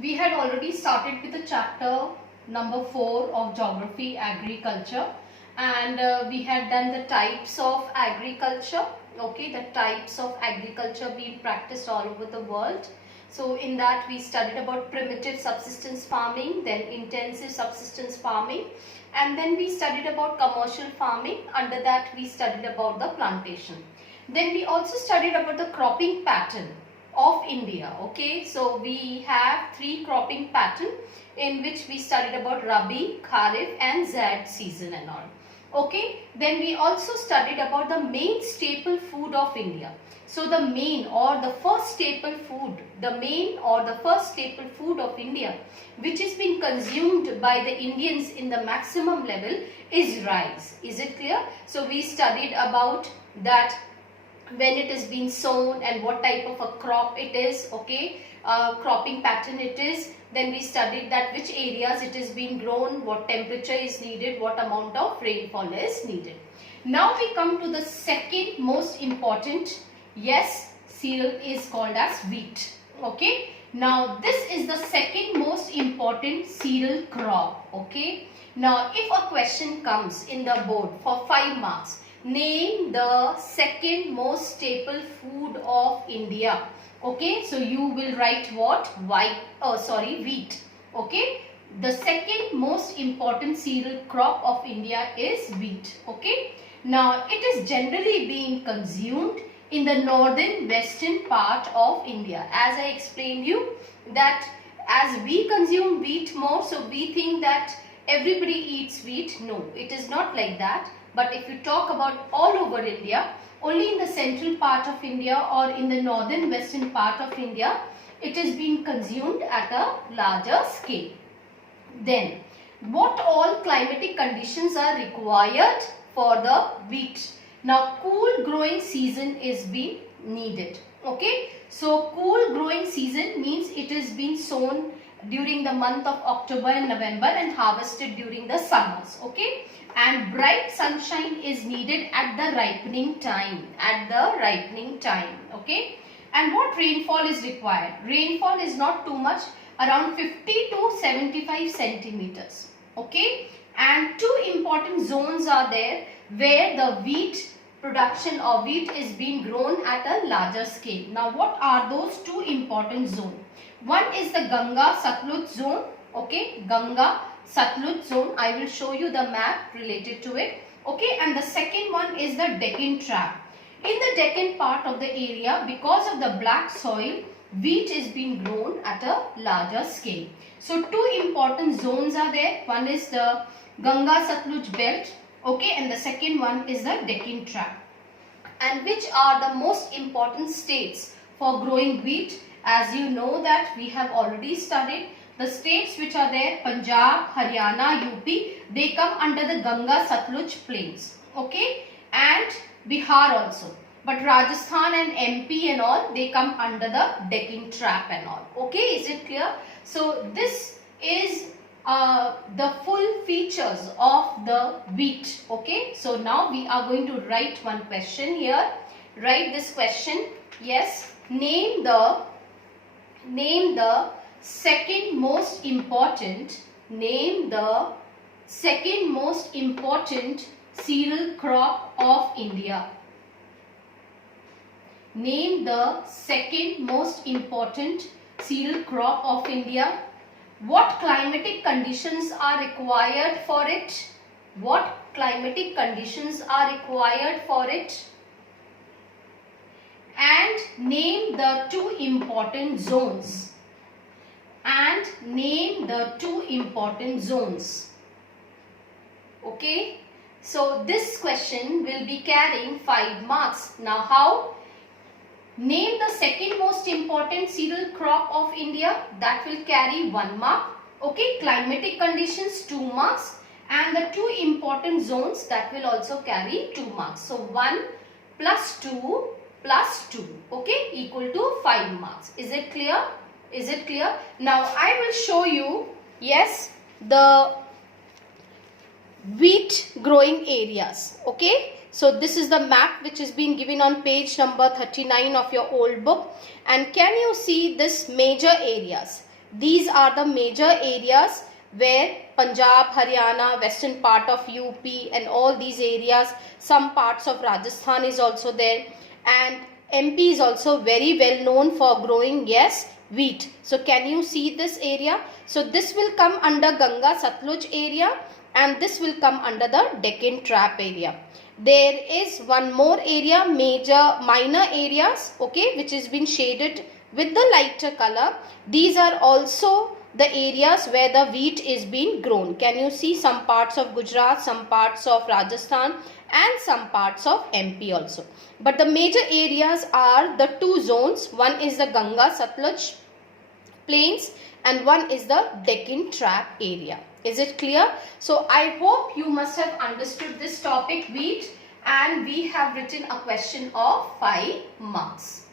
We had already started with the chapter number 4 of Geography Agriculture, and we had done the types of agriculture. Okay, the types of agriculture being practiced all over the world. So in that we studied about primitive subsistence farming, then intensive subsistence farming, and then we studied about commercial farming. Under that we studied about the plantation. Then we also studied about the cropping pattern of India. Okay, so we have 3 cropping pattern in which we studied about Rabi, Kharif and Zaid season and all. Okay, then we also studied about the main staple food of India. So the main or the first staple food, of India which is being consumed by the Indians in the maximum level is rice. Is it clear? So we studied about that, when it is being sown and what type of a crop it is, okay, cropping pattern it is. Then we studied that which areas it is being grown, what temperature is needed, what amount of rainfall is needed. Now we come to the second most important, yes, cereal is called as wheat. Okay, now this is the second most important cereal crop. Okay, now if a question comes in the board for 5 marks, name the second most staple food of India. Okay, so you will write what? Wheat. Okay, the second most important cereal crop of India is wheat. Okay, now it is generally being consumed in the northern western part of India. As I explained you that as we consume wheat more, so we think that everybody eats wheat. No, it is not like that. But if you talk about all over India, only in the central part of India or in the northern western part of India, it is being consumed at a larger scale. Then, what all climatic conditions are required for the wheat? Now, cool growing season is being needed. Okay, so cool growing season means it is being sown during the month of October and November and harvested during the summers. Okay, and bright sunshine is needed at the ripening time. Okay, and what rainfall is required? Rainfall is not too much, around 50 to 75 centimeters. Okay, and 2 important zones are there where the wheat production or wheat is being grown at a larger scale. Now what are those 2 important zones? One is the Ganga Satluj zone. Okay, Ganga Satluj zone. I will show you the map related to it. Okay, and the second one is the Deccan Trap. In the Deccan part of the area, because of the black soil, wheat is being grown at a larger scale. So 2 important zones are there. One is the Ganga Satluj belt. Okay, and the second one is the Deccan Trap. And which are the most important states for growing wheat? As you know that we have already studied the states which are there, Punjab, Haryana, UP, they come under the Ganga Satluj plains. Okay, and Bihar also. But Rajasthan and MP and all, they come under the Deccan Trap and all. Okay, is it clear? So this is the full features of the wheat. Okay, so now we are going to write one question here. Write this question. Yes, name the second most important cereal crop of India. Name the second most important cereal crop of India. What climatic conditions are required for it? What climatic conditions are required for it? And name the 2 important zones. Okay, so this question will be carrying 5 marks. Now how? Name the second most important cereal crop of India, that will carry 1 mark. Okay, climatic conditions 2 marks, and the 2 important zones, that will also carry 2 marks. So 1 plus 2 plus 2, okay, equal to 5 marks. Is it clear? Is it clear? Now I will show you, yes, the wheat growing areas. Okay, so this is the map which is being given on page number 39 of your old book. And can you see this major areas? These are the major areas where Punjab, Haryana, western part of UP and all these areas, some parts of Rajasthan is also there, and MP is also very well known for growing, yes, wheat. So can you see this area? So this will come under Ganga Satluj area, and this will come under the Deccan Trap area. There is one more area, minor areas, okay, which has been shaded with the lighter color. These are also the areas where the wheat is being grown. Can you see some parts of Gujarat, some parts of Rajasthan and some parts of MP also. But the major areas are the two zones. One is the Ganga Satluj plains and one is the Deccan Trap area. Is it clear? So I hope you must have understood this topic, wheat, and we have written a question of 5 marks.